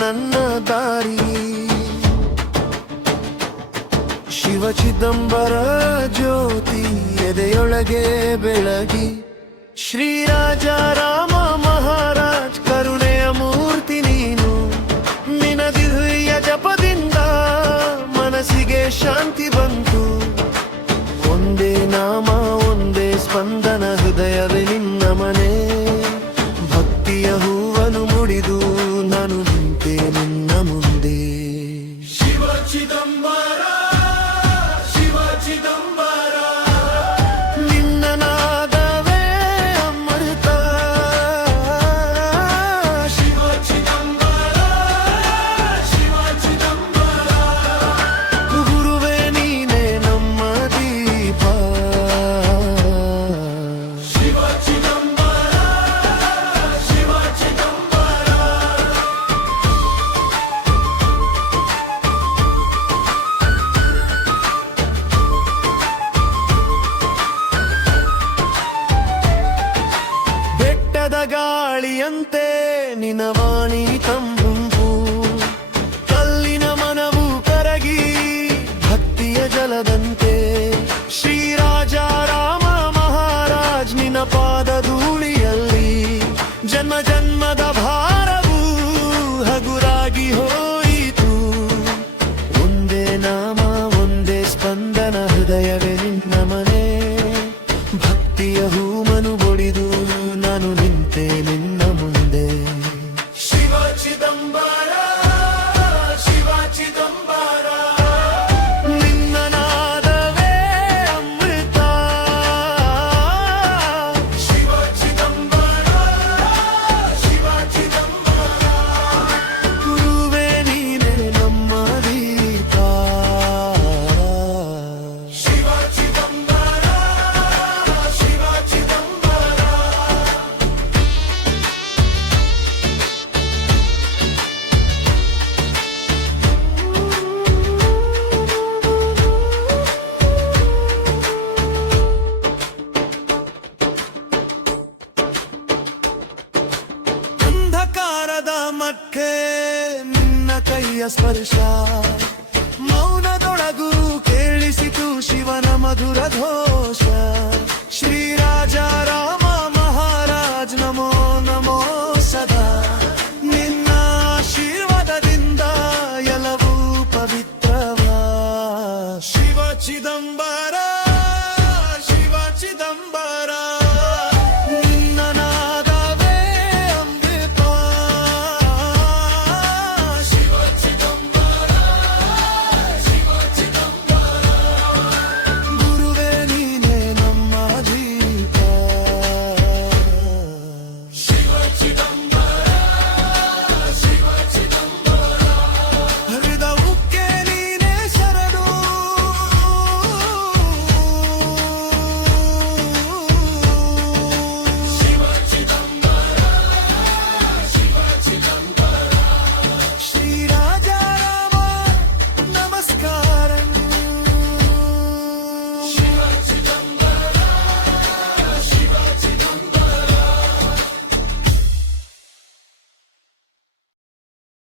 ನನ್ನ ದಾರಿ. ಶಿವ ಚಿದಂಬರ ಜ್ಯೋತಿ ಎದೆಯೊಳಗೆ ಬೆಳಗಿ, ಶ್ರೀರಾಜ ರಾಮ ಮಹಾರಾಜ್ ಕರುಣೆಯ ಮೂರ್ತಿ ನೀನು. ನಿನ ದಿವ್ಯ ಜಪದಿಂದ ಮನಸ್ಸಿಗೆ ಶಾಂತಿ ಬಂತು. ಒಂದೇ ನಾಮ ಒಂದೇ ಸ್ಪಂದನ, ಹೃದಯವೇ ನಿನ್ನ ಮನೆ. ಭಕ್ತಿಯ ಹೂವನ್ನು ಮುಡಿದು ನಾನು ನಿಂತೆ ನಿನ್ನ ಮುಂದೆ. ಶಿವ ಚಿದಂಬರ, ಶಿವ ಚಿದಂಬರ, ನಿನ್ನ ನಾದವೇ ಅಮೃತ. ಶಿವ ಚಿದಂಬರ, ಶಿವ ಚಿದಂಬರ, ಗುರುವೇ ನೀನೇ ನಮ್ಮ ದೀಪ. ಶಿವ ಚಿದಂಬರ, ಶಿವ ಚಿದಂಬರ. ಬೆಟ್ಟದ ಗಾಳಿಯಂತೆ ನಿನ ವಾಣಿ ತಂಬುಂಬು, ಕಲ್ಲಿನ ಮನವು ಕರಗಿ ಭಕ್ತಿಯ ಜಲದಂತೆ. ಶ್ರೀರಾಜ ರಾಮ ಮಹಾರಾಜ್ ನಿನ ಪಾದ ಧೂಳಿಯಲ್ಲಿ ಜನ್ಮ ಜನ್ಮದ ಭಾರವು ಹಗುರಾಗಿ ಹೋಯಿತು. ಒಂದೇ ನಾಮ ಒಂದೇ ಸ್ಪಂದನ, ಹೃದಯವೇ ನಿನ್ನ ಮನೆ. ಭಕ್ತಿಯ ಹೂಮನು ಬೊಡಿದು ನಾನು ನಿಂತೆ ನಿನ್ನ ಮುಂದೆ. ಶಿವ ಚಿದಂಬರ, ಶಿವ ಚಿದಂಬರ, ನಿನ್ನ ನಾದವೇ ಅಮೃತ. ಶಿವ ಚಿದಂಬರ, ಶಿವ ಚಿದಂಬರ, ಗುರುವೇ ನೀನೇ ನಮ್ಮ ದೀಪ. ಶಿವ ಚಿದಂಬರ, ಶಿವ ಚಿದಂಬರ. ಅಂಧಕಾರದ ಮಧ್ಯೆ ನಿನ್ನ ಕೈಯ ಸ್ಪರ್ಶ, ಮೌನದೊಳಗೂ ಕೇಳಿಸಿತು ಶಿವನ ಮಧುರ ಘೋಷ. ಶ್ರೀರಾಜ ರಾಮ